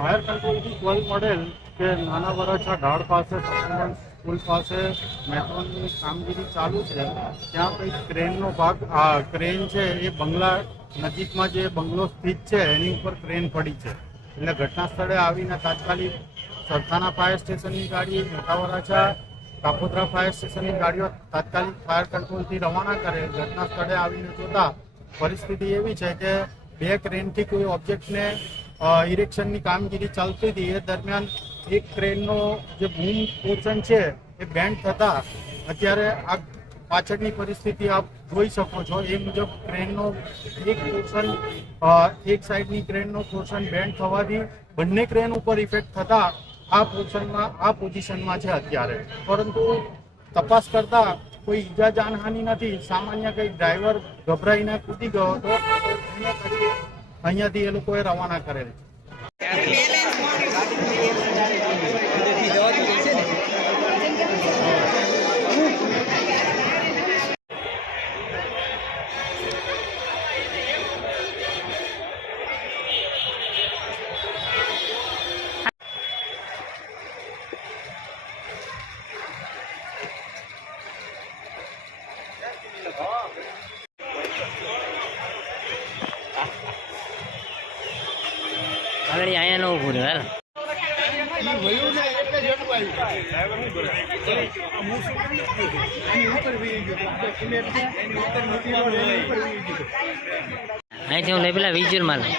Fire કંટ્રોલથી call મળેલ કે નાના વરાછા ઢાળ પાસે સત્યનારાયણ સ્કૂલ પાસે મેટ્રોની કામગીરી ચાલુ છે, ત્યાં કંઈક ક્રેનનો ભાગ ક્રેન છે એ બંગલા નજીકમાં જે બંગલો સ્થિત છે એની ઉપર ક્રેન પડી છે. એટલે ઘટના સ્થળે આવીને તાત્કાલિક સરથાના ફાયર સ્ટેશનની ગાડી, મોટા વરાછા, કાપોદ્રા ફાયર સ્ટેશનની ગાડીઓ તાત્કાલિક ફાયર કંટ્રોલથી રવાના કરે. ઘટના સ્થળે આવીને જોતા પરિસ્થિતિ એવી છે કે બે ક્રેનથી કોઈ ઓબ્જેક્ટને ઇરેક્શનની કામગીરી ચાલતી હતી. એ દરમિયાન એક ક્રેનનો જે બૂમ પોર્શન છે એ બેન્ડ થતા અત્યારે આ પાછળની પરિસ્થિતિ આપ જોઈ શકો છો. એ મુજબ ક્રેનનો એક પોર્શન, એક સાઈડની ક્રેનનો પોર્શન બેન્ડ થવાથી બંને ક્રેન ઉપર ઇફેક્ટ થતા આ પોઝિશનમાં છે અત્યારે. પરંતુ તપાસ કરતા કોઈ ઈજા જાનહાનિ નથી. સામાન્ય કંઈક ડ્રાઈવર ગભરાઈને કૂદી ગયો હતો, અહીંયાથી એ લોકોએ રવાના કરેલ છે. આગળ અહીંયા ન ઉભું રહે. અહીંથી હું લઈ પેલા વિઝ્યુઅલમાં લઉં.